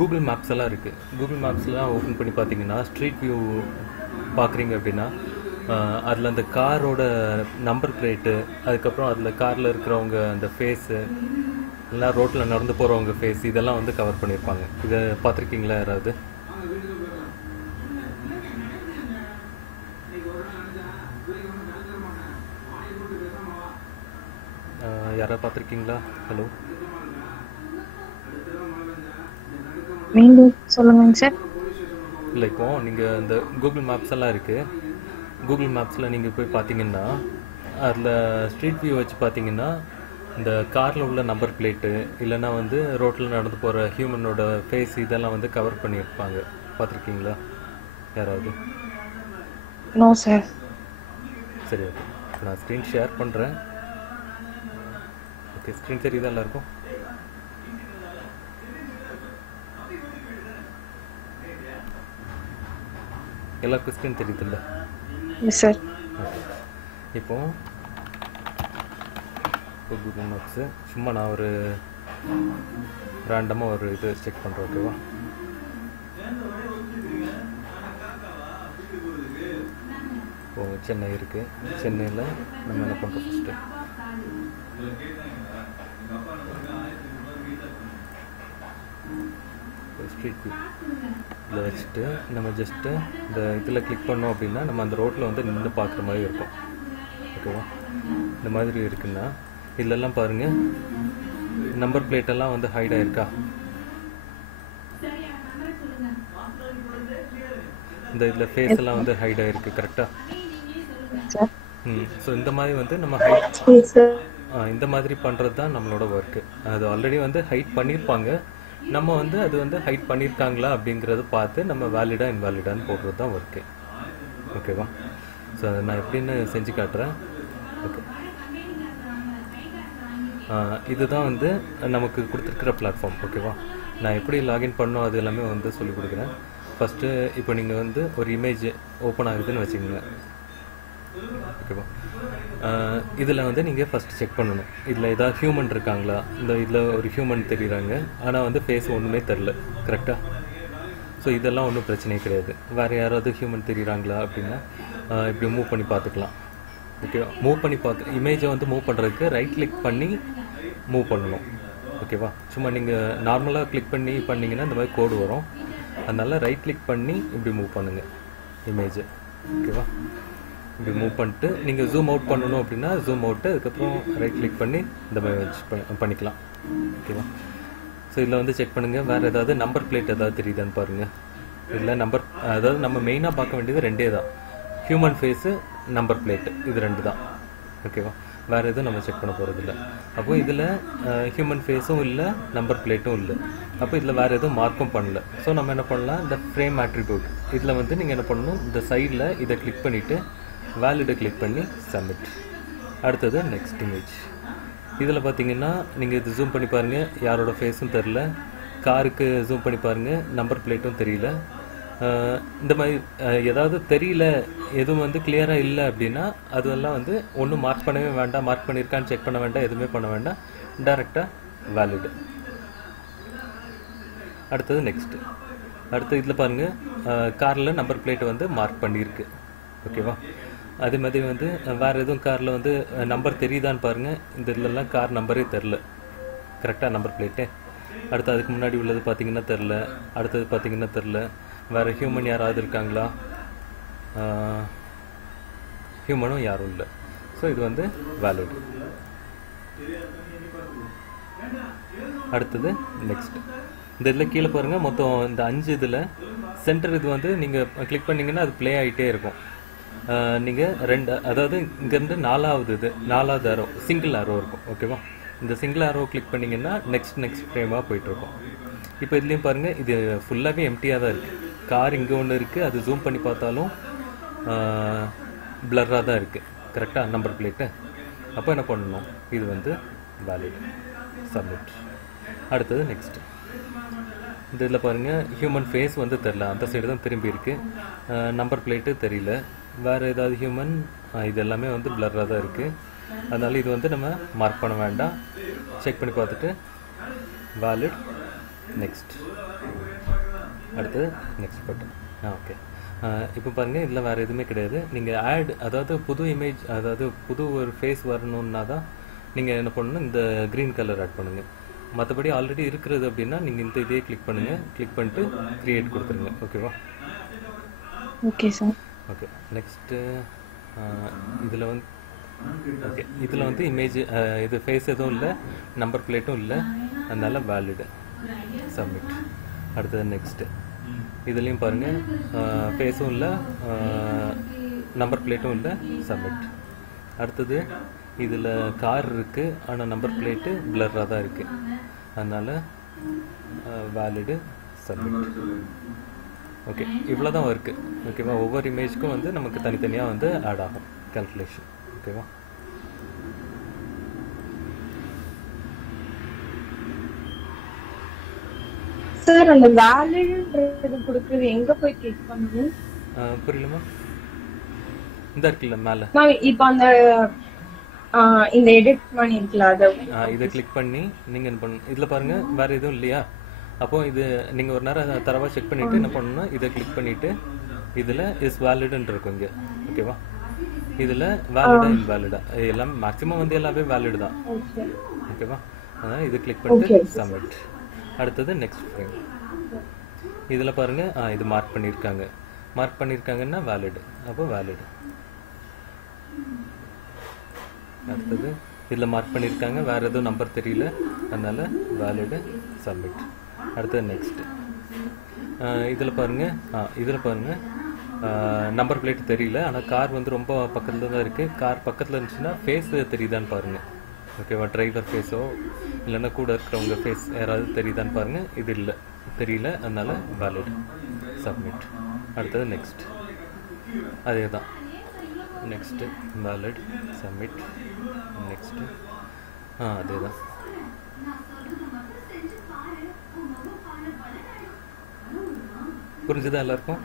Google maps எல்லாம் இருக்குது. Google மேப்ஸ்லாம் open பண்ணி பார்த்தீங்கன்னா ஸ்ட்ரீட் வியூ பார்க்குறீங்க அப்படின்னா அதில் அந்த காரோட நம்பர் பிளேட்டு, அதுக்கப்புறம் அதில் காரில் இருக்கிறவங்க அந்த ஃபேஸு, எல்லாம் ரோட்டில் நடந்து போகிறவங்க ஃபேஸ், இதெல்லாம் வந்து கவர் பண்ணியிருப்பாங்க. இதை பார்த்துருக்கீங்களா யாராவது? யாராவது பார்த்துருக்கீங்களா? ஹலோ, மீண்டும் சொல்லுங்க சார். இல்லை, இப்போது நீங்கள் இந்த கூகுள் மேப்ஸ் எல்லாம் இருக்குது. கூகுள் மேப்ஸில் நீங்கள் போய் பார்த்தீங்கன்னா அதில் ஸ்ட்ரீட் வியூ வச்சு பார்த்தீங்கன்னா இந்த காரில் உள்ள நம்பர் பிளேட்டு, இல்லைன்னா வந்து ரோட்டில் நடந்து போகிற ஹியூமனோட ஃபேஸ், இதெல்லாம் வந்து கவர் பண்ணியிருப்பாங்க. பார்த்துருக்கீங்களா யாராவது? No sir. சரி, ஓகே. நான் ஸ்க்ரீன் ஷேர் பண்ணுறேன். ஓகே, ஸ்க்ரீன் தெரியுதா எல்லாருக்கும்? எல்லாருக்கும் ஸ்க்ரீன் தெரியுதுல்ல? Yes sir. ஓகே. இப்போ கூகுள் மேப்ஸு சும்மா நான் ஒரு ரேண்டமாக ஒரு இது செக் பண்ணுறேன், ஓகேவா? இப்போது சென்னை இருக்குது. சென்னையில் நம்ம என்ன பண்ணுறோம், ஃபஸ்ட்டு ஸ்ட்ரீட் வியூ இதில் வச்சுட்டு நம்ம ஜஸ்ட்டு இந்த இதில் கிளிக் பண்ணோம் அப்படின்னா நம்ம அந்த ரோட்டில் வந்து நின்று பார்க்குற மாதிரி இருக்கும், ஓகேவா? இந்த மாதிரி இருக்குன்னா இதிலெல்லாம் பாருங்கள், நம்பர் பிளேட்டெல்லாம் வந்து ஹைட் ஆயிருக்கா? இந்த இதில் ஃபேஸ் எல்லாம் வந்து ஹைட் ஆயிருக்கு, கரெக்டாக? ஸோ இந்த மாதிரி வந்து நம்ம ஹைட் இந்த மாதிரி பண்ணுறது தான் நம்மளோட ஒர்க்கு. அது ஆல்ரெடி வந்து ஹைட் பண்ணியிருப்பாங்க. நம்ம வந்து அது வந்து ஹைட் பண்ணியிருக்காங்களா அப்படிங்கிறத பார்த்து நம்ம வேலிடாக இன்வேலிடான்னு போடுறது தான் ஒர்க்கு, ஓகேவா? ஸோ அதை நான் எப்படின்னு செஞ்சு காட்டுறேன். ஓகே, இதுதான் வந்து நமக்கு கொடுத்துருக்கிற பிளாட்ஃபார்ம், ஓகேவா? நான் எப்படி லாகின் பண்ணோம் அது எல்லாமே வந்து சொல்லிக் கொடுக்குறேன். ஃபஸ்ட்டு இப்போ நீங்கள் வந்து ஒரு இமேஜ் ஓப்பன் ஆகுதுன்னு வச்சுக்கோங்க, ஓகேவா? இதில் வந்து நீங்கள் ஃபஸ்ட்டு செக் பண்ணணும், இதில் ஏதாவது ஹியூமன் இருக்காங்களா. இந்த இதில் ஒரு ஹியூமன் தெரியுறாங்க, ஆனால் வந்து ஃபேஸ் ஒன்றுமே தெரில, கரெக்டாக? ஸோ இதெல்லாம் ஒன்றும் பிரச்சனையே கிடையாது. வேறு யாராவது ஹியூமன் தெரியுறாங்களா அப்படின்னா இப்படி மூவ் பண்ணி பார்த்துக்கலாம், ஓகேவா? மூவ் பண்ணி இமேஜை வந்து மூவ் பண்ணுறதுக்கு ரைட் கிளிக் பண்ணி மூவ் பண்ணணும், ஓகேவா? சும்மா நீங்கள் நார்மலாக கிளிக் பண்ணி பண்ணிங்கன்னா இந்த மாதிரி கோடு வரும். அதனால் ரைட் கிளிக் பண்ணி இப்படி மூவ் பண்ணுங்கள் இமேஜை, ஓகேவா? இப்படி மூவ் பண்ணிட்டு நீங்கள் ஜூம் அவுட் பண்ணணும் அப்படின்னா ஜூம் அவுட்டு, அதுக்கப்புறம் ரைட் கிளிக் பண்ணி இந்த மாதிரி வச்சு பண்ணிக்கலாம், ஓகேவா? ஸோ இதில் வந்து செக் பண்ணுங்கள், வேறு ஏதாவது நம்பர் பிளேட் ஏதாவது தெரியுதான்னு பாருங்கள். இதில் நம்பர், அதாவது நம்ம மெயினாக பார்க்க வேண்டியது ரெண்டே தான், ஹியூமன் ஃபேஸு, நம்பர் பிளேட்டு, இது ரெண்டு தான், ஓகேவா? வேறு எதுவும் நம்ம செக் பண்ண போகிறது இல்லை. அப்போது இதில் ஹியூமன் ஃபேஸும் இல்லை, நம்பர் பிளேட்டும் இல்லை. அப்போ இதில் வேறு எதுவும் மார்க்கும் பண்ணல. ஸோ நம்ம என்ன பண்ணலாம், இந்த ஃப்ரேம் ஆட்ரிபியூட் இதில் வந்து நீங்கள் என்ன பண்ணணும், இந்த சைடில் இதை கிளிக் பண்ணிவிட்டு வேலிடை கிளிக் பண்ணி சப்மிட். அடுத்தது நெக்ஸ்ட் இமேஜ். இதில் பார்த்தீங்கன்னா நீங்கள் இது ஜூம் பண்ணி பாருங்கள், யாரோட ஃபேஸும் தெரில. காருக்கு ஜூம் பண்ணி பாருங்கள், நம்பர் பிளேட்டும் தெரியல. இந்த மாதிரி ஏதாவது தெரியல, எதுவும் வந்து கிளியராக இல்லை அப்படின்னா அதெல்லாம் வந்து ஒன்றும் மார்க் பண்ணவே வேண்டாம், மார்க் பண்ணியிருக்கான்னு செக் பண்ண வேண்டாம், எதுவுமே பண்ண வேண்டாம், டைரெக்டாக வேலிடு. அடுத்தது நெக்ஸ்ட்டு. அடுத்து இதில் பாருங்கள், காரில் நம்பர் பிளேட்டை வந்து மார்க் பண்ணியிருக்கு, ஓகேவா? அதே மாதிரி வந்து வேறு எதுவும் காரில் வந்து நம்பர் தெரியுதான்னு பாருங்கள். இந்த இதிலெல்லாம் கார் நம்பரே தெரில, கரெக்டாக நம்பர் பிளேட்டு. அடுத்து அதுக்கு முன்னாடி உள்ளது பார்த்திங்கன்னா தெரில, அடுத்தது பார்த்திங்கன்னா தெரில. வேறு ஹியூமன் யாராவது இருக்காங்களா? ஹியூமனும் யாரும் இல்லை. ஸோ இது வந்து வேலிட். அடுத்தது நெக்ஸ்ட். இந்த இதில் கீழே பாருங்கள், மொத்தம் இந்த 5 இதில் சென்டர் இது வந்து நீங்கள் கிளிக் பண்ணிங்கன்னா அது ப்ளே ஆகிட்டே இருக்கும். நீங்கள் அதாவது இங்கேருந்து 4வது இது 4வது ஆரோ, சிங்கிள் ஆரோ இருக்கும், ஓகேவா? இந்த சிங்கிள் ஆரோ கிளிக் பண்ணிங்கன்னா நெக்ஸ்ட் ஃப்ரேமாக போயிட்டுருக்கும். இப்போ இதுலேயும் பாருங்கள், இது ஃபுல்லாகவே எம்டியாக தான் இருக்குது. கார் இங்கே ஒன்று இருக்குது, அது ஜூம் பண்ணி பார்த்தாலும் பிளர்ராக தான் இருக்குது, கரெக்டாக நம்பர் பிளேட்டு. அப்போ என்ன பண்ணணும், இது வந்து வேலிட், சப்மிட். அடுத்தது நெக்ஸ்ட்டு. இந்த இதில் பாருங்கள், ஹியூமன் ஃபேஸ் வந்து தெரில, அந்த சைடு தான் திரும்பி இருக்குது. நம்பர் பிளேட்டு தெரியல. வேறு ஏதாவது ஹியூமன், இது எல்லாமே வந்து பிளர்ராக தான் இருக்குது. அதனால் இது வந்து நம்ம மார்க் பண்ண வேண்டாம். செக் பண்ணி பார்த்துட்டு வேலிட், நெக்ஸ்ட். அடுத்தது நெக்ஸ்ட் பட்டன். ஓகே. இப்போ பாருங்கள், இதில் வேறு எதுவுமே கிடையாது. நீங்கள் ஆட், அதாவது புது இமேஜ், அதாவது புது ஒரு ஃபேஸ் வரணுன்னா தான் நீங்கள் என்ன பண்ணணும், இந்த க்ரீன் கலர் ஆட் பண்ணுங்கள். மற்றபடி ஆல்ரெடி இருக்கிறது அப்படின்னா நீங்கள் இந்த இதே கிளிக் பண்ணுங்கள். கிளிக் பண்ணிட்டு க்ரியேட் கொடுத்துருங்க. ஓகேவா? Okay sir. ஓகே. நெக்ஸ்ட்டு இதில் வந்து ஓகே, இதில் வந்து இமேஜ், இது ஃபேஸ் எதுவும் இல்லை, நம்பர் பிளேட்டும் இல்லை, அதனால வேலிடு, சப்மிட். அடுத்தது நெக்ஸ்ட்டு. இதுலேயும் பாருங்கள், ஃபேஸும் இல்லை, நம்பர் பிளேட்டும் இல்லை, சப்மிட். அடுத்தது இதில் கார் இருக்குது, ஆனால் நம்பர் பிளேட்டு பிளராக தான் இருக்குது, அதனால் வேலிடு, சப்மிட். ஓகே, இவ்வளோ தான் ஒர்க்கு. ஓகேவா? ஒவ்வொரு இமேஜ்க்கும் வந்து நமக்கு தனித்தனியாக வந்து ஆட் ஆகும் கால்குலேஷன். ஓகேவா? சார் அந்த வேலிட்ன்றது கொடுக்குறது எங்க போய் கிளிக் பண்ணணும்? புரியலமா? இந்த இருக்குல்ல மேலே, நான் இப்போ அந்த இந்த எடிட் பண்ணி இருக்குல்ல, அதை இதை கிளிக் பண்ணி நீங்கள் என்ன பண்ணணும், இதில் பாருங்கள் வேறு எதுவும் இல்லையா? அப்போது இது நீங்கள் ஒரு நேரம் தரவாக செக் பண்ணிவிட்டு என்ன பண்ணணும்னா இதை கிளிக் பண்ணிவிட்டு இதில் இஸ் வேலிடுன்னு இருக்கும் இங்கே. ஓகேவா? இதில் வேலிடா இன்வேலிடா எல்லாம் மேக்ஸிமம் வந்து எல்லாமே வேலிடு தான். ஓகேவா? அதனால் இது கிளிக் பண்ணிட்டு சப்மிட். அடுத்தது நெக்ஸ்ட் ஃப்ரேம். இதில் பாருங்கள், இது மார்க் பண்ணியிருக்காங்கன்னா வேலிடு, அப்போ வேலிடு. அடுத்தது இதில் மார்க் பண்ணியிருக்காங்க, வேறு எதுவும் நம்பர் தெரியல, அதனால் வேலிடு, சப்மிட். அடுத்தது நெக்ஸ்ட்டு. இதில் பாருங்கள், நம்பர் பிளேட் தெரியல, ஆனால் கார் வந்து ரொம்ப பக்கத்தில் தான் இருக்குது. கார் பக்கத்தில் இருந்துச்சுன்னா ஃபேஸ் தெரியுதான்னு பாருங்கள். ஓகேவா? டிரைவர் ஃபேஸோ இல்லைன்னா கூட இருக்கிறவங்க ஃபேஸ் யாராவது தெரியுதான்னு பாருங்கள். இது இல்லை, தெரியல, அதனால் வேலிட், சப்மிட். அடுத்தது நெக்ஸ்ட், அதே தான். Next valid, submit. நெக்ஸ்ட்டு அதே தான். புரிஞ்சுதா எல்லாருக்கும்?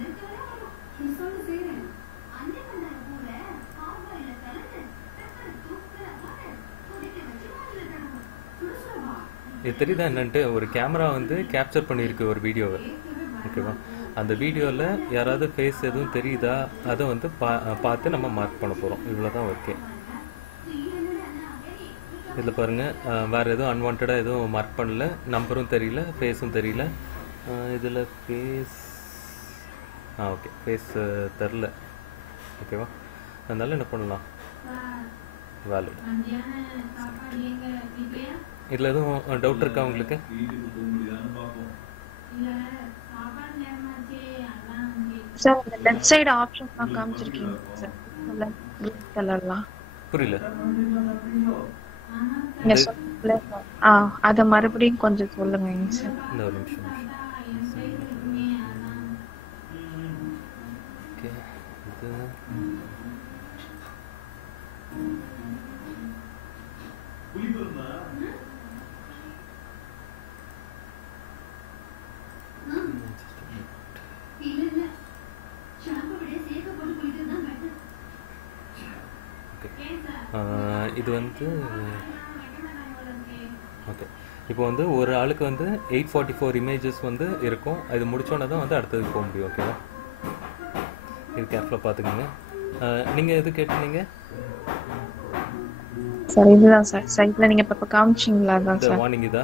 இது தெரியுதா என்னன்ட்டு? ஒரு கேமரா வந்து கேப்சர் பண்ணியிருக்கு ஒரு வீடியோவை. ஓகேவா? அந்த வீடியோவில் யாராவது ஃபேஸ் எதுவும் தெரியுதா, அதை வந்து பார்த்து நம்ம மார்க் பண்ண போகிறோம். இவ்வளோ தான். ஓகே. இதில் பாருங்கள், வேறு எதுவும் அன்வான்டாக எதுவும் மார்க் பண்ணல, நம்பரும் தெரியல, ஃபேஸும் தெரியல. இதில் ஃபேஸ் ஓகே, ஃபேஸ் தெரில. ஓகேவா? அதனால என்ன பண்ணலாம், வேலிட். இதில் எதுவும் டவுட் இருக்கா உங்களுக்கு? சார் அந்த லெஃப்ட் சைடு ஆப்ஷன்ஸ்லாம் காமிச்சிருக்கீங்க சார், அந்த க்ரீன் கலர்லாம் புரியல. நீங்க சொல்ல அத மறுபடியும் கொஞ்சம் சொல்லுங்க சார். இந்த ஒரு நிமிஷம். ஓகே, இது இது வந்து ஓகே. இப்போ வந்து ஒரு ஆளுக்கு வந்து 844 இமேஜஸ் வந்து இருக்கும். இது முடிச்சோன்னே தான் வந்து அடுத்ததுக்கு போக முடியும். ஓகேவா? இது கேர்ஃபுல்லாக பார்த்துக்கோங்க. நீங்கள் எது கேட்டீங்க சார்? இதுதான் சார், சைட்ல நீங்க இப்ப காமிச்சீங்களா? அதான் சார் வார்னிங். இதா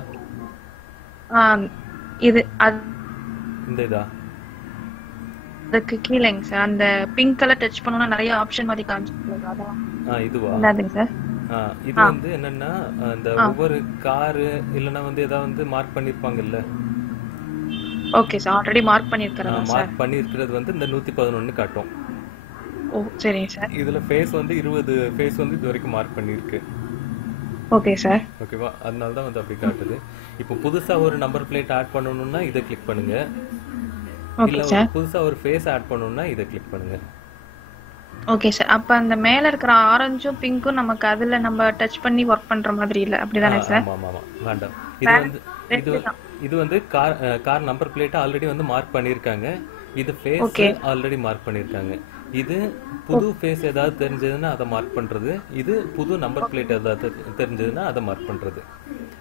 இது இந்த இதா அதுக்கு கீழேங்க சார், அந்த பிங்க் கலர் டச் பண்ணோம்னா நிறைய ஆப்ஷன் மாதிரி காமிச்சிருக்கீங்க, அதான் இதுவா? என்னதுங்க சார்? இது வந்து என்னன்னா, அந்த ஒவ்வொரு காரு இல்லைன்னா வந்து ஏதாவது வந்து மார்க் பண்ணியிருப்பாங்கல்ல. ஓகே சார், ஆல்ரெடி மார்க் பண்ணியிருக்கிறதா சார்? மார்க் பண்ணியிருக்கிறது வந்து இந்த 111 காட்டும். ஓ சரிங்க சார். இதில் ஃபேஸ் வந்து 20 ஃபேஸ் வந்து இது வரைக்கும் மார்க் பண்ணியிருக்கு. Okay sir. ஓகேவா? அதனால தான் வந்து அப்படி காட்டுது. இப்போ புதுசாக ஒரு நம்பர் பிளேட் ஆட் பண்ணணும்னா இதை கிளிக் பண்ணுங்க. இல்லை புதுசாக ஒரு ஃபேஸ் ஆட் பண்ணணும்னா இதை கிளிக் பண்ணுங்க. Okay sir. அப்ப அந்த மேல இருக்கிற ஆரஞ்சும் பிங்க்கும் நமக்கு அதுல நம்ம டச் பண்ணி வர்க் பண்ற மாதிரி இல்ல, அப்படிதானே சார்? ஆமா ஆமா, வேண்டாம். இது வந்து கார் நம்பர் பிளேட் ஆல்ரெடி வந்து மார்க் பண்ணிருக்காங்க. இது ஃபேஸ் ஆல்ரெடி மார்க் பண்ணிருக்காங்க. இது புது ஃபேஸ் ஏதாவது தெரிஞ்சதுன்னா அதை மார்க் பண்றது. இது புது நம்பர் பிளேட் ஏதாவது தெரிஞ்சதுன்னா அதை மார்க் பண்றது.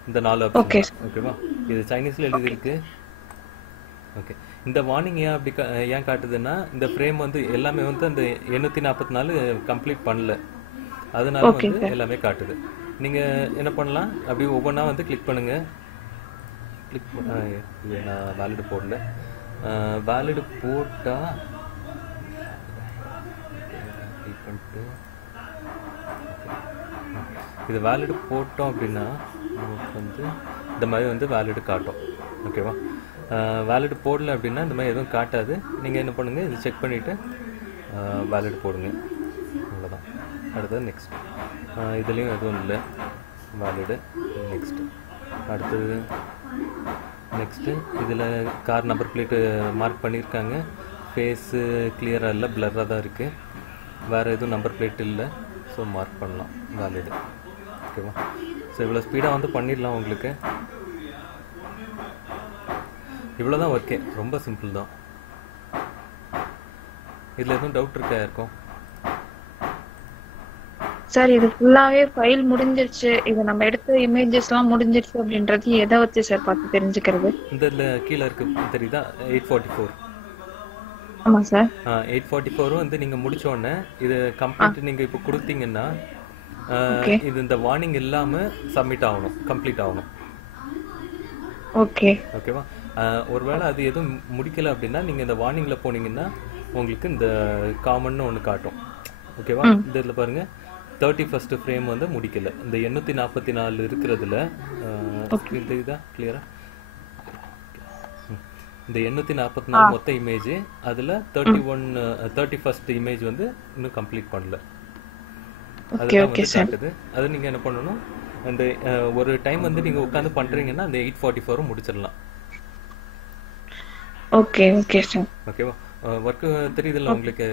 இந்த 4 ஆப்ஷன். ஓகேவா? இது சைனீஸ்ல எழுதி இருக்கு. ஓகே. இந்த வார்னிங் ஏன் அப்படி ஏன் காட்டுதுன்னா இந்த ஃப்ரேம் வந்து எல்லாமே வந்து அந்த 844 கம்ப்ளீட் பண்ணல, அதனால ஓகே வந்து சார். எல்லாமே காட்டுது. நீங்கள் என்ன பண்ணலாம், அப்படி ஒவ்வொன்றா வந்து கிளிக் பண்ணுங்கள். கிளிக் இது நான் வேலிடு போடல. வேலிடு போட்டால் கிளிக் பண்ணிட்டு இது வேலிடு போட்டோம் அப்படின்னா நமக்கு வந்து இந்த மாதிரி வந்து வேலிடு காட்டும். ஓகேவா? வேலிடு போடல அப்படின்னா இந்த மாதிரி எதுவும் காட்டாது. நீங்கள் என்ன பண்ணுங்கள், இது செக் பண்ணிவிட்டு வேலிடு போடுங்க. அவ்வளோதான். அடுத்தது நெக்ஸ்ட். இதுலேயும் எதுவும் இல்லை, வேலிடு. நெக்ஸ்ட்டு அடுத்தது நெக்ஸ்ட்டு இதில் கார் நம்பர் பிளேட்டு மார்க் பண்ணியிருக்காங்க. ஃபேஸு கிளியராக இல்லை, பிளராக தான் இருக்குது. வேறு எதுவும் நம்பர் பிளேட் இல்லை, ஸோ மார்க் பண்ணலாம் வேலிடு. ஓகேவா? ஸோ இவ்வளோ ஸ்பீடாக வந்து பண்ணிடலாம் உங்களுக்கு. இவ்வளோ தான் ஒர்க்கே, ரொம்ப சிம்பிள் தான். இதில் எதுவும் டவுட் இருக்கா இருக்கும்? சார் இது ஃபுல்லாவே ஃபைல் முடிஞ்சிருச்சு, இது நம்ம எடுத்த இமேஜஸ்லாம் முடிஞ்சிருச்சு அப்படின்றது எதை வச்சு சார் பார்த்து தெரிஞ்சுக்கிறது? இந்த இதில் கீழே இருக்கு தெரியுதா, 844. ஆமா சார். 844 வந்து நீங்கள் முடிச்ச உடனே இது கம்ப்ளீட் நீங்கள் இப்போ கொடுத்தீங்கன்னா ஓகே இது இந்த வார்னிங் இல்லாமல் சப்மிட் ஆகணும், கம்ப்ளீட் ஆகணும். ஓகே ஓகேவா? ஒருவேளை அது எதுவும் முடிக்கலை அப்படின்னா நீங்கள் இந்த வார்னிங்கில் போனீங்கன்னா உங்களுக்கு இந்த காமன்னு ஒன்று காட்டும். ஓகேவா? இந்த இதில் பாருங்கள், 31st ஃப்ரேம் வந்து முடிக்கலை. இந்த 844 இருக்கிறதுல இதுதான் கிளியரா, இந்த 844 மொத்த இமேஜ், அதில் 31st இமேஜ் வந்து இன்னும் கம்ப்ளீட் பண்ணல. அதுதான் வந்து காட்டுது. அது நீங்கள் என்ன பண்ணணும், அந்த ஒரு டைம் வந்து நீங்கள் உட்காந்து பண்ணுறீங்கன்னா அந்த 844 முடிச்சிடலாம். Okay okay sir. ஓகேவா? ஒர்க்கு தெரியுதுல்ல உங்களுக்கு,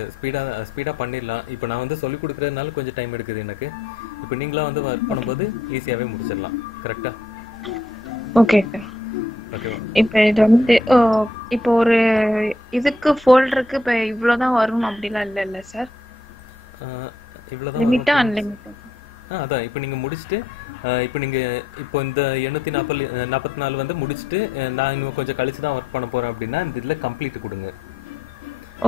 ஸ்பீடாக பண்ணிடலாம். இப்போ நான் வந்து சொல்லிக் கொடுக்குறதுனால கொஞ்சம் டைம் எடுக்குது எனக்கு. இப்போ நீங்களாம் வந்து ஒர்க் பண்ணும்போது ஈஸியாகவே முடிச்சிடலாம். கரெக்டாக? Okay sir. ஓகேவா? இப்போ இது வந்து இப்போ ஒரு இதுக்கு ஃபோல்டருக்கு இப்போ இவ்வளோதான் வரும் அப்படிலாம் இல்லை சார்? இவ்வளோதான் லிமிட்டா அன்லிமிட்டட்? அதான் இப்போ நீங்கள் முடிச்சுட்டு இப்போ நீங்கள் இப்போ இந்த 844 வந்து முடிச்சுட்டு நான் இன்னும் கொஞ்சம் கழிச்சு தான் ஒர்க் பண்ண போகிறேன் அப்படின்னா இந்த இதில் கம்ப்ளீட் கொடுங்க.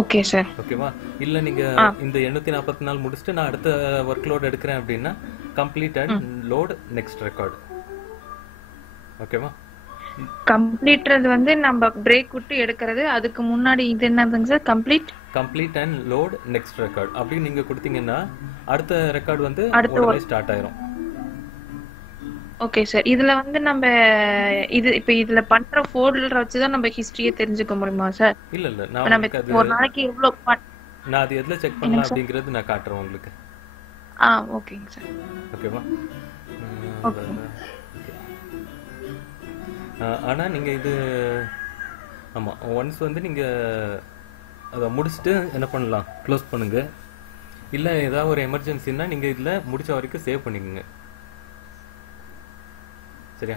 Okay sir. ஓகேவா? இல்லை நீங்கள் இந்த 844 முடிச்சுட்டு நான் அடுத்த ஒர்க் லோட் எடுக்கிறேன் அப்படின்னா complete and load next record. ஓகேவா? கம்ப்ளீட்றது வந்து நம்ம பிரேக் விட்டு எடுக்கிறது, அதுக்கு முன்னாடி இது என்னதுங்க sir? Complete and load next record அப்படி நீங்க கொடுத்தீங்கன்னா அடுத்த ரெக்கார்ட் வந்து உடனே ஸ்டார்ட் ஆயிரும். Okay sir. இதுல வந்து நம்ம இது இப்போ இதுல பண்ற ஃபோல்டர் வச்சு தான் நம்ம ஹிஸ்டரியை தெரிஞ்சுக்க முடியுமா சார்? இல்ல நம்ம ஒரு நாளைக்கு எவ்வளவு நான் அது எதுல செக் பண்ணலாம் அப்படிங்கிறது நான் காட்டுறேன் உங்களுக்கு. ஓகேங்க சார். ஓகேவா? ஆனா நீங்க இது ஆமா ஒன்ஸ் வந்து நீங்க அதை முடிச்சுட்டு என்ன பண்ணலாம், க்ளோஸ் பண்ணுங்க. இல்லை ஏதாவது ஒரு எமர்ஜென்சின்னா நீங்கள் இதில் முடிச்ச வரைக்கும் சேவ் பண்ணிக்கோங்க. சரியா?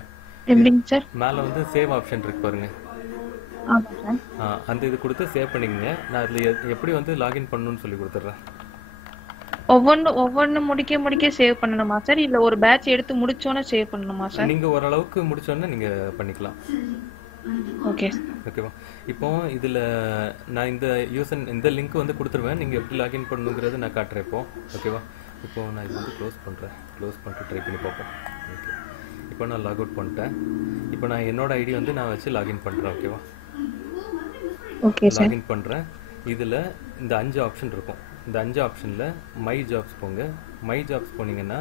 எப்படிங்க சார்? மேலே வந்து சேவ் ஆப்ஷன் இருக்கு பாருங்க, அந்த இது கொடுத்து சேவ் பண்ணிக்கோங்க. நான் அதில் எப்படி வந்து லாகின் பண்ணணும்னு சொல்லி கொடுத்துட்றேன். ஒவ்வொன்று முடிக்க சேவ் பண்ணணுமா சார்? இல்லை ஒரு பேட்ச் எடுத்து முடிச்சோன்னே சேவ் பண்ணணுமா சார்? நீங்கள் ஓரளவுக்கு முடிச்சோன்னே நீங்கள் பண்ணிக்கலாம். ஓகே ஓகேவா? இப்போ இதில் நான் இந்த லிங்க் வந்து கொடுத்துருவேன். நீங்கள் எப்படி லாகின் பண்ணணுங்கிறது நான் காட்டுறேன் இப்போ. ஓகேவா? இப்போ நான் இது வந்து க்ளோஸ் பண்ணிட்டு ட்ரை பண்ணி பார்ப்போம். ஓகே, இப்போ நான் லாக் அவுட் பண்ணிட்டேன். இப்போ நான் என்னோட ஐடி வந்து நான் வச்சு லாகின் பண்ணுறேன். ஓகேவா? Okay sir. லாகின் பண்ணுறேன். இதில் இந்த 5 ஆப்ஷன் இருக்கும். இந்த 5 ஆப்ஷனில் மை ஜாப்ஸ் போங்க. மை ஜாப்ஸ் போனீங்கன்னா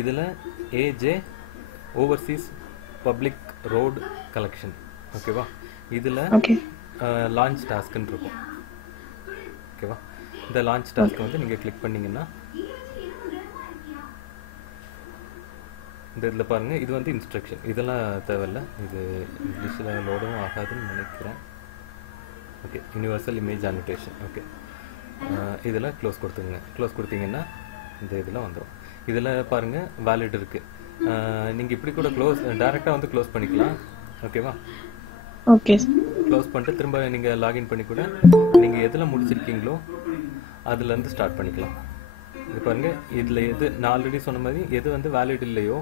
இதில் AJ overseas public road collection. ஓகேவா? இதில் லான்ச் டாஸ்க்குன்னு இருக்கும். ஓகேவா? இந்த லான்ச் டாஸ்க் வந்து நீங்கள் கிளிக் பண்ணிங்கன்னா இந்த இதில் பாருங்கள், இது வந்து இன்ஸ்ட்ரக்ஷன். இதெல்லாம் தேவையில்லை, இது இங்கிலீஷில் லோடும் ஆகாதுன்னு நினைக்கிறேன். Okay, universal image annotation. Okay, இதில் க்ளோஸ் கொடுத்துங்க. க்ளோஸ் கொடுத்தீங்கன்னா இந்த இதில் வந்துடும். இதில் பாருங்கள் வேலிட் இருக்குது. நீங்கள் இப்படி கூட டேரெக்டாக வந்து க்ளோஸ் பண்ணிக்கலாம். ஓகேவா? ஓகே, க்ளோஸ் பண்ணிட்டு திரும்ப நீங்கள் லாகின் பண்ணி கூட நீங்கள் எதில் முடிச்சிருக்கீங்களோ அதுலேருந்து ஸ்டார்ட் பண்ணிக்கலாம். இது பாருங்கள், இதில் எது நான் ஆல்ரெடி சொன்ன மாதிரி எது வந்து வேலிட் இல்லையோ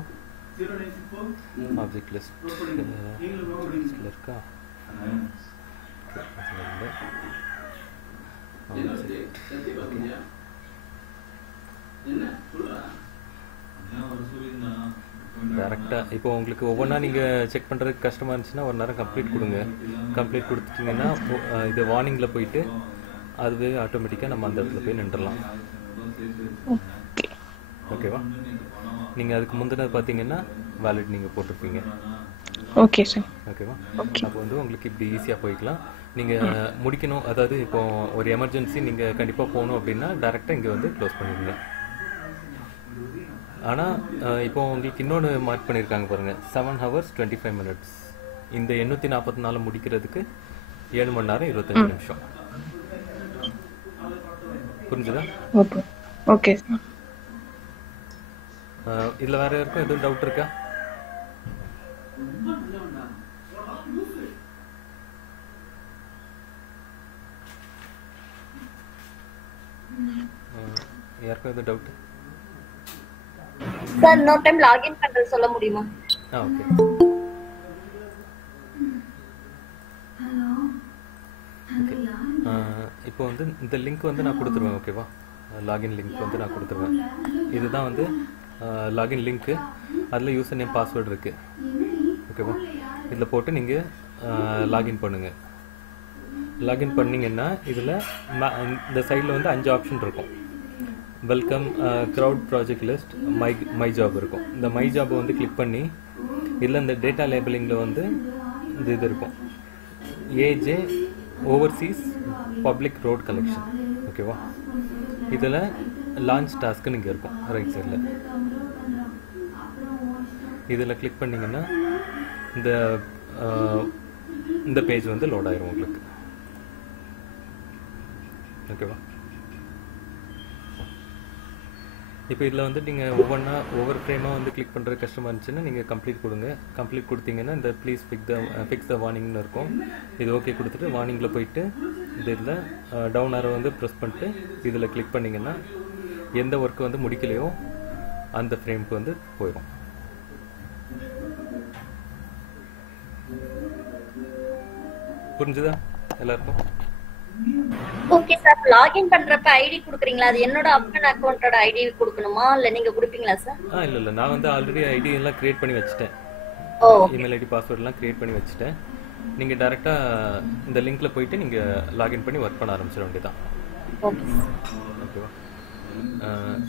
ஆப்ஜெக்ட் லிஸ்ட் இருக்கா, இல்லை. டேரெக்டாக இப்போ உங்களுக்கு ஒவ்வொன்றா நீங்கள் செக் பண்ணுறதுக்கு கஷ்டமாக இருந்துச்சுன்னா ஒரு நேரம் கம்ப்ளீட் கொடுங்க. கம்ப்ளீட் கொடுத்துட்டிங்கன்னா இது வார்னிங்கில் போயிட்டு அதுவே ஆட்டோமேட்டிக்காக நம்ம அந்த இடத்துல போய் நின்றுடலாம். ஓகேவா? நீங்கள் அதுக்கு முந்தினது பார்த்தீங்கன்னா வேலிட் நீங்கள் போட்டிருப்பீங்க. Okay sir. ஓகேவா? அப்போ வந்து உங்களுக்கு இப்படி ஈஸியாக போய்க்கலாம். நீங்கள் முடிக்கணும், அதாவது இப்போ ஒரு எமர்ஜென்சி நீங்கள் கண்டிப்பாக போகணும் அப்படின்னா டேரெக்டாக இங்கே வந்து க்ளோஸ் பண்ணிடுங்க. ஆனால் இப்போ உங்களுக்கு இன்னொன்று மார்க் பண்ணியிருக்காங்க பாருங்கள், 7 hours 25 minutes. இந்த 844 முடிக்கிறதுக்கு 7 மணி நேரம் 25 நிமிஷம். புரிஞ்சுதா? Okay okay. இதில் வேறு யாருக்கும் எதுவும் டவுட் இருக்கா? யாருக்கும் எதுவும் டவுட்? சார் இன்னொரு டைம் லாகின் பண்றது சொல்ல முடியுமா? ஓகே. இப்போ வந்து இந்த லிங்க் வந்து நான் கொடுத்துருவேன். ஓகேவா? லாகின் லிங்க் வந்து நான் கொடுத்துருவேன். இதுதான் வந்து லாகின் லிங்க்கு. அதில் யூசர் நேம் பாஸ்வேர்டு இருக்குது. ஓகேவா? இதில் போட்டு நீங்கள் லாகின் பண்ணுங்கள். லாகின் பண்ணிங்கன்னா இதில் இந்த சைடில் வந்து 5 ஆப்ஷன் இருக்கும். Welcome, crowd, project list, my job இருக்கும். இந்த மை ஜாபை வந்து கிளிக் பண்ணி இதில் இந்த டேட்டா லேபிளிங்கில் வந்து இந்த இது இருக்கும், AJ overseas public road collection. ஓகேவா? இதில் லான்ச் டாஸ்க்குன்னு இங்கே இருக்கும் ரைட் சைடில். இதில் கிளிக் பண்ணிங்கன்னா இந்த பேஜ் வந்து லோட் ஆயிரும் உங்களுக்கு. ஓகேவா? இப்போ இதில் வந்து நீங்கள் ஒவ்வொரு ஃப்ரேமாக வந்து கிளிக் பண்ணுறது கஷ்டமாக இருந்துச்சுன்னா நீங்கள் கம்ப்ளீட் கொடுங்க. கம்ப்ளீட் கொடுத்தீங்கன்னா இந்த ப்ளீஸ் ஃபிக்ஸ் த வார்னிங்னு இருக்கும். இது ஓகே கொடுத்துட்டு வார்னிங்கில் போயிட்டு இதில் டவுன் ஆரோ வந்து ப்ரெஸ் பண்ணிட்டு இதில் கிளிக் பண்ணிங்கன்னா எந்த ஒர்க்கு வந்து முடிக்கலையோ அந்த ஃப்ரேமுக்கு வந்து போயிடும். புரிஞ்சுதா எல்லாருக்கும்? Okay sir. லாகின் பண்றப்ப ஐடி கொடுக்குறீங்களா? அது என்னோட அப்டன் அக்கவுண்டோட ஐடி கொடுக்கணுமா இல்ல நீங்க கொடுப்பீங்களா சார்? இல்ல நான் வந்து ஆல்ரெடி ஐடி எல்லாம் கிரியேட் பண்ணி வச்சிட்டேன். இமெயில் ஐடி பாஸ்வேர்ட் எல்லாம் கிரியேட் பண்ணி வச்சிட்டேன். நீங்க டைரக்டா இந்த லிங்க்ல போயிட்டு நீங்க லாகின் பண்ணி ஒர்க் பண்ண ஆரம்பிச்சிட வேண்டியதான். ஓகேவா?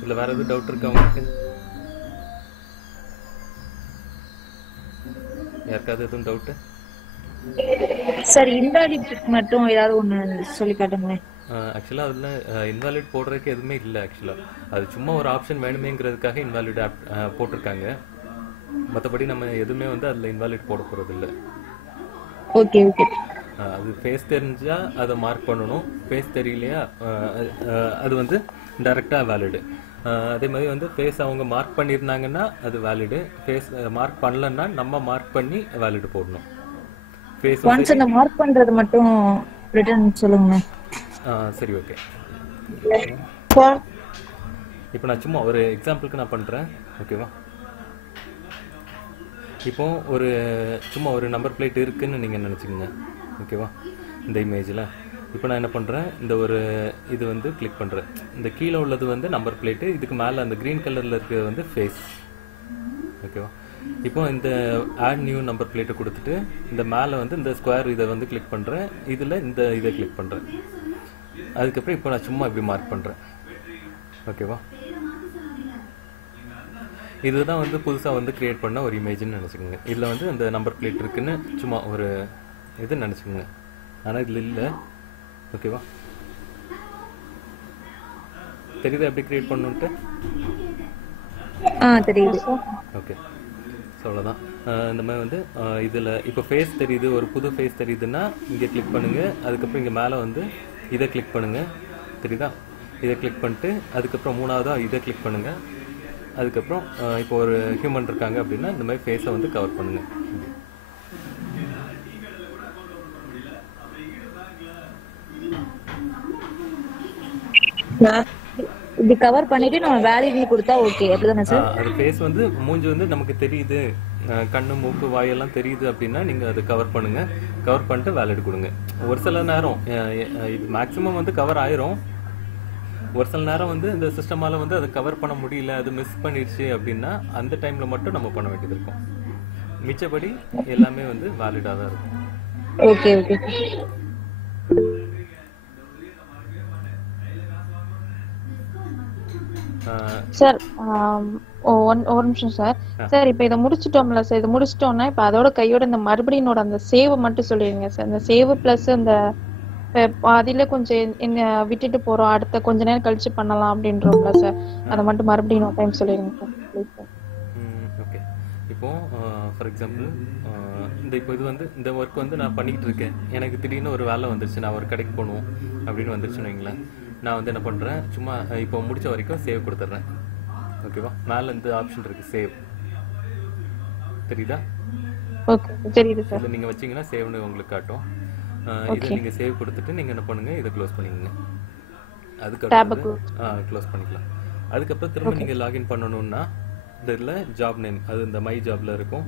இல்ல வேற எதுவும் டவுட் இருக்கா உங்களுக்கு? யாருக்காவது எதுவும் டவுட்? சார் இன்வாலிட் மட்டும் ஏதாவது ஒன்று சொல்லி காட்டுங்களேன். ஆக்சுவலாக அதில் இன்வாலிட் போடுறதுக்கு எதுவுமே இல்லை. ஆக்சுவலாக அது சும்மா ஒரு ஆப்ஷன் வேணுமேங்கிறதுக்காக இன்வாலிட் போட்டிருக்காங்க. மற்றபடி நம்ம எதுவுமே வந்து அதில் இன்வாலிட் போட போகிறது இல்லை. Okay okay. அது ஃபேஸ் தெரிஞ்சால் அதை மார்க் பண்ணணும், ஃபேஸ் தெரியலையா அது வந்து டைரெக்டாக வேலிடு. அதே மாதிரி வந்து ஃபேஸ் அவங்க மார்க் பண்ணியிருந்தாங்கன்னா அது வேலிடு, ஃபேஸ் மார்க் பண்ணலன்னா நம்ம மார்க் பண்ணி வேலிடு போடணும். ஒன்ஸ் அந்த மார்க் பண்றது மட்டும் ரிட்டர்ன் சொல்லுங்க. சரி ஓகே. இப்போ நான் சும்மா ஒரு எக்ஸாம்பிளுக்கு நான் பண்ணுறேன். ஓகேவா? இப்போ சும்மா ஒரு நம்பர் பிளேட் இருக்குன்னு நீங்கள் நினச்சிக்கோங்க. ஓகேவா? இந்த இமேஜில் இப்போ நான் என்ன பண்ணுறேன், இந்த இது வந்து கிளிக் பண்ணுறேன். இந்த கீழே உள்ளது வந்து நம்பர் பிளேட்டு, இதுக்கு மேலே அந்த க்ரீன் கலரில் இருக்கிறது வந்து ஃபேஸ். ஓகேவா? இப்போ இந்த ஆட் நியூ நம்பர் பிளேட்டை கொடுத்துட்டு இந்த மேலே வந்து இந்த ஸ்கொயர் இதை வந்து கிளிக் பண்ணுறேன். இதில் இந்த இதை கிளிக் பண்ணுறேன். அதுக்கப்புறம் இப்போ நான் சும்மா இப்படி மார்க் பண்ணுறேன். ஓகேவா? இதுதான் வந்து புதுசாக வந்து க்ரியேட் பண்ண ஒரு இமேஜ்னு நினச்சிக்கோங்க. இதில் வந்து அந்த நம்பர் பிளேட் இருக்குன்னு சும்மா ஒரு இது நினச்சிக்கோங்க. ஆனால் இதில் இல்லை. ஓகேவா? தெரியுதா எப்படி க்ரியேட் பண்ணணுன்ட்டு? தெரியுது. ஓகே. ஸோ அவ்வளோதான். இந்த மாதிரி வந்து இதில் இப்போ ஃபேஸ் தெரியுது, ஒரு புது ஃபேஸ் தெரியுதுன்னா இங்கே கிளிக் பண்ணுங்கள். அதுக்கப்புறம் இங்கே மேலே வந்து இதை கிளிக் பண்ணுங்கள். தெரியுதா? இதை கிளிக் பண்ணிட்டு அதுக்கப்புறம் மூணாவதாக இதை கிளிக் பண்ணுங்கள். அதுக்கப்புறம் இப்போ ஒரு ஹியூமன் இருக்காங்க அப்படின்னா இந்த மாதிரி ஃபேஸை வந்து கவர் பண்ணுங்கள். இப்படி கவர் பண்ணிட்டு நம்ம வேலிட்னு கொடுத்தா ஓகே அப்படிதானே சார்? அது ஃபேஸ் வந்து மூஞ்சி வந்து நமக்கு தெரியுது, கண்ணு மூக்கு வாயெல்லாம் தெரியுது அப்படின்னா நீங்கள் அதை கவர் பண்ணுங்க. கவர் பண்ணிட்டு வேலிட் கொடுங்க. ஒரு சில நேரம் இது மேக்ஸிமம் வந்து கவர் ஆயிரும். ஒரு சில நேரம் வந்து இந்த சிஸ்டமால வந்து அதை கவர் பண்ண முடியல, அது மிஸ் பண்ணிடுச்சு அப்படின்னா அந்த டைம்ல மட்டும் நம்ம பண்ண வேண்டியது இருக்கும். மிச்சபடி எல்லாமே வந்து வேலிடாக தான் இருக்கும். Okay okay sir. ஒரு நிமிஷம் சார். சார் இப்போ இதை முடிச்சிட்டோம்ல சார், இதை முடிச்சிட்டோம்னா இப்போ அதோட கையோட இந்த மறுபடியும் அந்த சேவ் மட்டும் சொல்லிடுங்க சார். இந்த சேவ் பிளஸ் அந்த அதில கொஞ்சம் என்ன விட்டுட்டு போறோம், அடுத்த கொஞ்ச நேரம் கழிச்சு பண்ணலாம் அப்படின்றோம்ல சார், அதை மட்டும் மறுபடியும் ஒரு டைம் சொல்லிடுங்க சார் ப்ளீஸ் சார். ஓகே. இப்போ ஃபார் எக்ஸாம்பிள் இப்போ இது வந்து இந்த ஒர்க் வந்து நான் பண்ணிக்கிட்டு இருக்கேன். எனக்கு திடீர்னு ஒரு வேலை வந்துருச்சு, நான் ஒரு கடைக்கு போகணும் அப்படின்னு வந்துருச்சுன்னு வைங்களேன். நான் வந்து என்ன பண்ணுறேன், சும்மா இப்போ முடிச்ச வரைக்கும் சேவ் கொடுத்துட்றேன். ஓகேவா? மேலே இந்த ஆப்ஷன் இருக்குது சேவ், தெரியுதா? ஓகே தெரியுது சார். இதில் நீங்கள் வச்சிங்கன்னா சேவ்னு உங்களுக்கு காட்டும். இதை நீங்கள் சேவ் கொடுத்துட்டு நீங்கள் என்ன பண்ணுங்கள், இதை க்ளோஸ் பண்ணிக்கோங்க. அதுக்கப்புறம் க்ளோஸ் பண்ணிக்கலாம். அதுக்கப்புறம் திரும்ப நீங்கள் லாகின் பண்ணணும்னா இதில் ஜாப் நேம், அது இந்த மை ஜாப்ல இருக்கும்.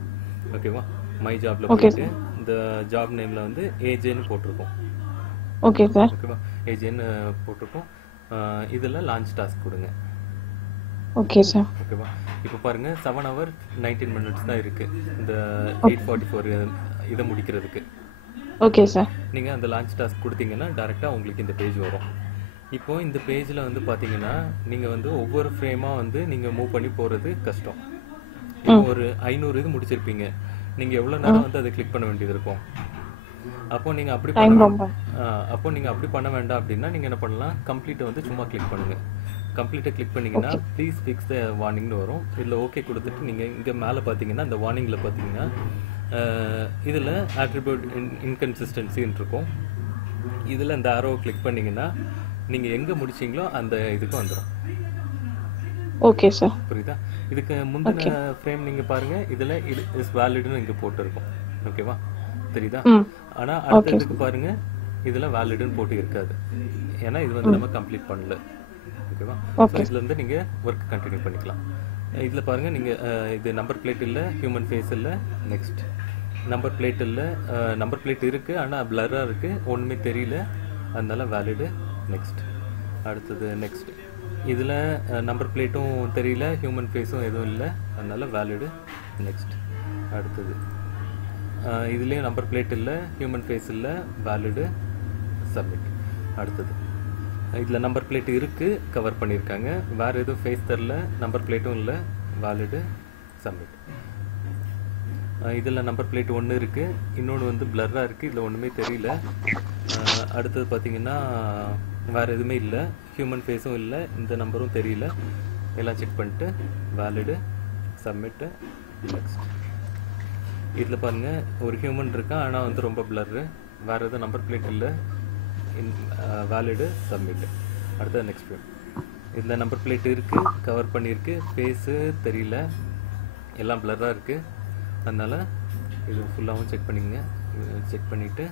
ஓகேவா? மை ஜாப்ல போயிட்டு இந்த ஜாப் நேம்ல வந்து ஏஜேன்னு போட்டிருக்கோம். Okay sir. ஓகேவா? ஏஜேன்னு போட்டிருக்கோம். இதில் லான்ச் டாஸ்க் கொடுங்க. Okay sir. ஓகேவா? இப்போ பாருங்க 7 hours 19 minutes தான் இருக்கு இந்த 8:44 இதை முடிக்கிறதுக்கு. Okay sir. நீங்கள் அந்த லான்ச் டாஸ்க் கொடுத்தீங்கன்னா டைரெக்டாக உங்களுக்கு இந்த பேஜ் வரும். இப்போ இந்த பேஜில் வந்து பார்த்தீங்கன்னா நீங்கள் வந்து ஒவ்வொரு ஃப்ரேமாக வந்து நீங்கள் மூவ் பண்ணி போகிறது கஷ்டம். இப்போ ஒரு 500 இது முடிச்சிருப்பீங்க, நீங்கள் எவ்வளோ நேரம் வந்து அதை கிளிக் பண்ண வேண்டியது இருக்கும். அப்போ நீங்கள் அப்படி பண்ண வேண்டாம் அப்படின்னா நீங்கள் என்ன பண்ணலாம், கம்ப்ளீட்டை வந்து சும்மா கிளிக் பண்ணுங்கள். கம்ப்ளீட்டை கிளிக் பண்ணிங்கன்னா ப்ளீஸ் ஃபிக்ஸ் த வார்னிங்னு வரும். இதில் ஓகே கொடுத்துட்டு நீங்கள் இங்கே மேலே பார்த்தீங்கன்னா இந்த வார்னிங்கில் பார்த்தீங்கன்னா இதில் ஆட்ரிபியூட் இன்கன்சிஸ்டன்சின்னு இருக்கும். இதில் இந்த ஆரோவை கிளிக் பண்ணிங்கன்னா நீங்கள் எங்கே முடிச்சிங்களோ அந்த இதுக்கு வந்துடும். Okay sir. புரியுதா? இதுக்கு முந்தின ஃப்ரேம் நீங்கள் பாருங்கள், இதில் இஸ் வேலிட்னு இங்கே போட்டிருக்கும். ஓகேவா? தெரியுதா? ஆனால் அடுத்த இதுக்கு பாருங்கள், இதில் வேலிட்னு போட்டு இருக்காது. ஏன்னா இது வந்து நம்ம கம்ப்ளீட் பண்ணல. ஓகேவா? இதுலேருந்து நீங்கள் ஒர்க் கண்டினியூ பண்ணிக்கலாம். இதில் பாருங்கள், நீங்கள் இது நம்பர் பிளேட் இல்லை, ஹியூமன் ஃபேஸ் இல்லை, நெக்ஸ்ட் நம்பர் பிளேட் இல்லை, நம்பர் பிளேட் இருக்குது ஆனால் பிளராக இருக்குது, ஒன்றுமே தெரியல, அதனால வேலிடு, நெக்ஸ்ட். அடுத்தது நெக்ஸ்ட். இதில் நம்பர் பிளேட்டும் தெரியல, ஹியூமன் ஃபேஸும் எதுவும் இல்லை, அதனால வேலிடு, நெக்ஸ்ட். அடுத்தது இதுலேயும் நம்பர் பிளேட் இல்லை, ஹியூமன் ஃபேஸ் இல்லை, வேலிடு, சப்மிட். அடுத்தது இதில் நம்பர் பிளேட் இருக்குது, கவர் பண்ணியிருக்காங்க, வேறு எதுவும் ஃபேஸ் தெரில, நம்பர் பிளேட்டும் இல்லை, வேலிடு, சப்மிட். இதில் நம்பர் பிளேட் ஒன்று இருக்குது, இன்னொன்று வந்து பிளராக இருக்குது, இதில் ஒன்றுமே தெரியல. அடுத்தது பார்த்திங்கன்னா வேறு எதுவுமே இல்லை, ஹியூமன் ஃபேஸும் இல்லை, இந்த நம்பரும் தெரியல, எல்லாம் செக் பண்ணிட்டு வேலிடு, சப்மிட்டு, நெக்ஸ்ட். இதில் பாருங்கள் ஒரு ஹியூமன் இருக்கான் ஆனால் வந்து ரொம்ப பிளரு, வேறு எதுவும் நம்பர் பிளேட் இல்லை, வேலிடு, சப்மிட். அடுத்தது நெக்ஸ்ட் ஃப்ரேம். இதில் நம்பர் பிளேட் இருக்குது, கவர் பண்ணியிருக்கு, ஃபேஸு தெரியல, எல்லாம் பிளராக இருக்குது, அதனால் இது ஃபுல்லாகவும் செக் பண்ணிக்கங்க. செக் பண்ணிவிட்டு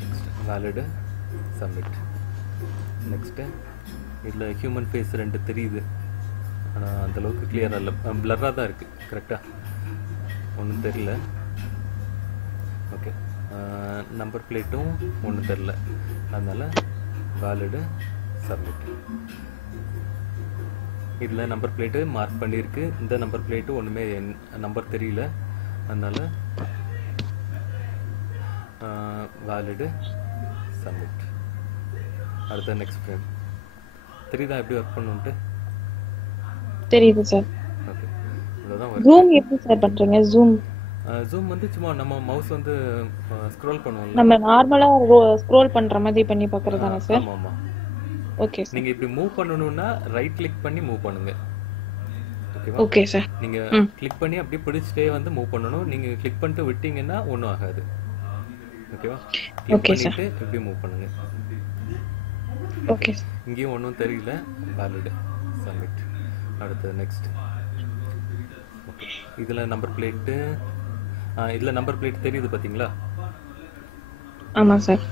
நெக்ஸ்ட் வேலிடு, சப்மிட், நெக்ஸ்ட்டு. இதில் ஹியூமன் ஃபேஸ் 2 தெரியுது ஆனால் அந்தளவுக்கு கிளியராக இல்லை, பிளராக தான் இருக்குது, கரெக்டாக ஒன்றும் தெரியல. ஓகே, நம்பர் பிளேட்டும் ஒன்றும் தெரில, அதனால் வேலிடு, சப்மிட். இதில் நம்பர் பிளேட்டு மார்க் பண்ணியிருக்கு, இந்த நம்பர் பிளேட்டு ஒன்றுமே நம்பர் தெரியல, அதனால் வேலிடு, சப்மிட். அடுத்த நெக்ஸ்ட் ஃப்ரேம். தெரியுதா எப்படி ஒர்க் பண்ணுன்ட்டு? தெரியுது சார். ஓகே, இவ்வளோதான். ஜூம் எப்படி சார் பண்ணுறீங்க? ஜூம் வந்து சும்மா நம்ம மவுஸ் வந்து ஸ்க்ரோல் பண்ணுவோம்ல, நம்ம நார்மலா ஸ்க்ரோல் பண்ற மாதிரி பண்ணி பார்க்கறதானே சார்? ஆமாம் ஆமாம். Okay sir. நீங்கள் இப்படி மூவ் பண்ணணும்னா ரைட் கிளிக் பண்ணி மூவ் பண்ணுங்க. ஓகேவா? Okay sir. நீங்கள் கிளிக் பண்ணி அப்படியே பிடிச்சிட்டே வந்து மூவ் பண்ணணும். நீங்கள் கிளிக் பண்ணிட்டு விட்டீங்கன்னா ஒன்றும் ஆகாது. ஓகேவா? கிளிக் பண்ணிட்டு இப்படி மூவ் பண்ணுங்க. ஓகே. இங்கேயும் ஒன்றும் தெரியல, வேலிடு, சப்மிட். அடுத்து நெக்ஸ்ட். ஓகே, இதில் நம்பர் பிளேட்டு, இதில் நம்பர் பிளேட் தெரியுது பார்த்தீங்களா? ஆமாம் சார்.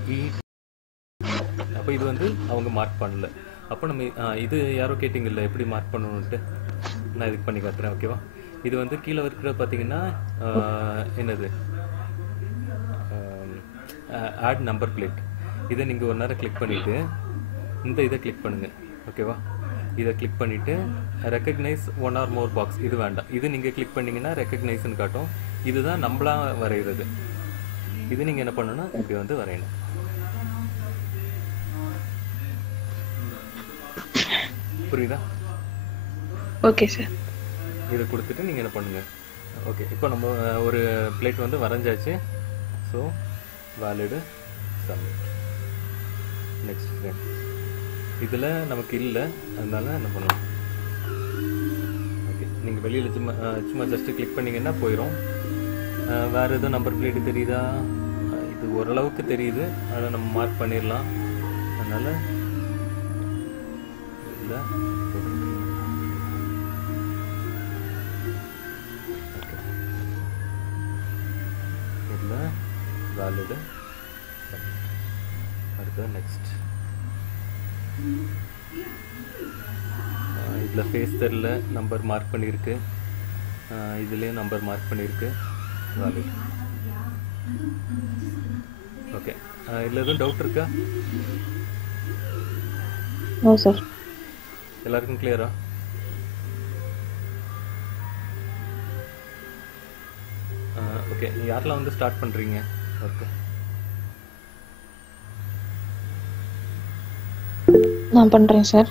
அப்போ இது வந்து அவங்க மார்க் பண்ணல. அப்போ நம்ம இது யாரோ கேட்டிங்கல்ல எப்படி மார்க் பண்ணணுன்ட்டு, நான் இதுக்கு பண்ணி காட்டுறேன். ஓகேவா? இது வந்து கீழே இருக்கிற பார்த்தீங்கன்னா என்னது ஆட் நம்பர் பிளேட். இதை நீங்கள் ஒரு நேரம் கிளிக் பண்ணிவிட்டு இந்த இதை கிளிக் பண்ணுங்கள். ஓகேவா? இதை கிளிக் பண்ணிவிட்டு ரெக்கக்னைஸ் ஒன் ஆர் மோர் பாக்ஸ், இது வேண்டாம். இது நீங்கள் கிளிக் பண்ணிங்கன்னா ரெக்கக்னைஸ்ன்னு காட்டும். இதுதான் நம்மளா வரைகிறது. இது நீங்கள் என்ன பண்ணணும்னா இப்படி வந்து வரையணும். புரியுதா? Okay sir. இதை கொடுத்துட்டு நீங்கள் என்ன பண்ணுங்கள். ஓகே, இப்போ நம்ம ஒரு பிளேட் வந்து வரைஞ்சாச்சு. So valid submit. Next frame. இதில் நமக்கு இல்லை, அதனால என்ன பண்ணணும். ஓகே, நீங்கள் வெளியில் சும்மா ஜஸ்ட்டு கிளிக் பண்ணிங்கன்னா போயிடும். வேறு எதுவும் நம்பர் பிளேட்டு தெரியுதா? இது ஓரளவுக்கு தெரியுது, அதை நம்ம மார்க் பண்ணிடலாம். அதனால் இல்லை இல்லை வேலிடு. அடுத்தது நெக்ஸ்ட். இதில் ஃபேஸ் தெரில, நம்பர் மார்க் பண்ணியிருக்கு. இதுலேயும் நம்பர் மார்க் பண்ணியிருக்கு. வேலிட். ஓகே, இதில் எதுவும் டவுட் இருக்கா? No sir. எல்லாருக்கும் கிளியரா? ஓகே, யாரெல்லாம் வந்து ஸ்டார்ட் பண்ணுறீங்க ஒர்க்கு? நான் பண்றேன் சார்.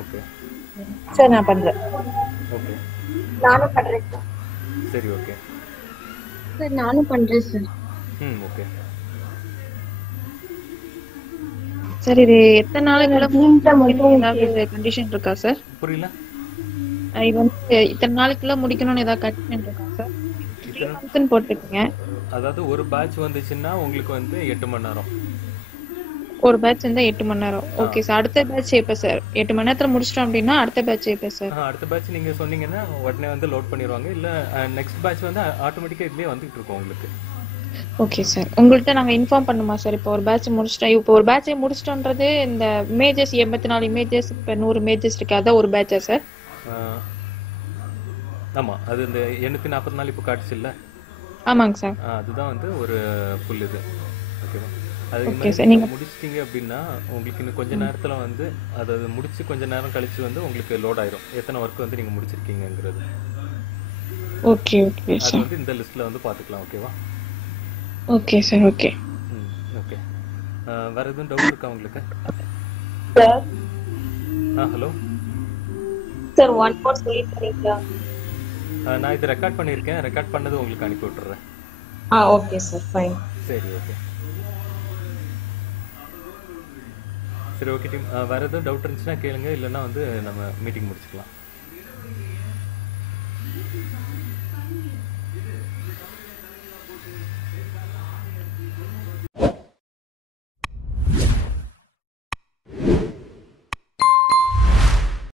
ஓகே சார் நான் பண்றேன். ஓகே நானும் பண்றேன் சார். சரி ஓகே. சார் நானும் பண்றேன் சார். ஓகே. சார் இது எத்தனை நாளுக்குள்ள ஏதாவது கண்டிஷன் இருக்கா சார்? புரியல. இது வந்து இத்தனை நாளுக்குள்ள முடிக்கணும்னு ஏதாவது கண்டிஷன் இருக்கா சார்? இத்தனை போட்டுருக்கீங்க. அதாவது ஒரு பேட்ச் வந்துச்சுன்னா உங்களுக்கு வந்து 8 மணி நேரம். ஒரு பேட்ச் இருந்தா 8 மணி நேரம். Okay sir. அடுத்த பேட்ச் எப்ப சார்? 8 மணி நேரத்துல முடிச்சிட்டோம் அப்படின்னா அடுத்த பேட்ச் எப்ப சார்? அடுத்த பேட்ச் நீங்க சொன்னீங்கன்னா உடனே வந்து லோட் பண்ணிடுவாங்க. இல்ல நெக்ஸ்ட் பேட்ச் வந்து ஆட்டோமேட்டிக்கா இதுலயே வந்துட்டு இருக்கும் உங்களுக்கு. Okay sir. உங்கள்கிட்ட நாங்க இன்ஃபார்ம் பண்ணுமா சார்? இப்போ ஒரு பேட்ச் முடிச்சிட்டோம், இப்போ ஒரு பேட்சை முடிச்சிட்டோன்றது இந்த இமேஜஸ் 84 இமேஜஸ் இப்போ 100 இமேஜஸ் இருக்கு, அதான் ஒரு பேட்சா சார்? ஆமா, அது இந்த 844 இப்போ காட்டுச்சு இல்ல? ஆமாங்க சார். அதுதான் வந்து ஒரு ஃபுல் இது. ஓகேவா? அது ஓகே சார். நீங்க முடிச்சிட்டீங்க அப்படின்னா உங்களுக்கு இன்னும் கொஞ்ச நேரத்துல வந்து அதாவது முடிச்சு கொஞ்ச நேரம் கழிச்சு வந்து உங்களுக்கு லோட் ஆயிரும் எத்தனை ஒர்க் வந்து நீங்க முடிச்சிருக்கீங்கங்கிறது. ஓகே ஓகே அது சார். வந்து இந்த லிஸ்ட்ல வந்து பாத்துக்கலாம். ஓகேவா? Okay sir. Okay okay. வேற எதுவும் டவுட் இருக்கா உங்களுக்கு? Sir hello sir one more சொல்லி தரீங்களா? நான் இது ரெக்கார்ட் பண்ணியிருக்கேன். ரெக்கார்ட் பண்ணது உங்களுக்கு அனுப்பி விட்டுறேன். Okay sir, fine. சரி ஓகே. சரி ஓகே டீம். வேற எதுவும் டவுட் இருந்துச்சுன்னா கேளுங்க, இல்லைன்னா வந்து நம்ம மீட்டிங் முடிச்சுக்கலாம்.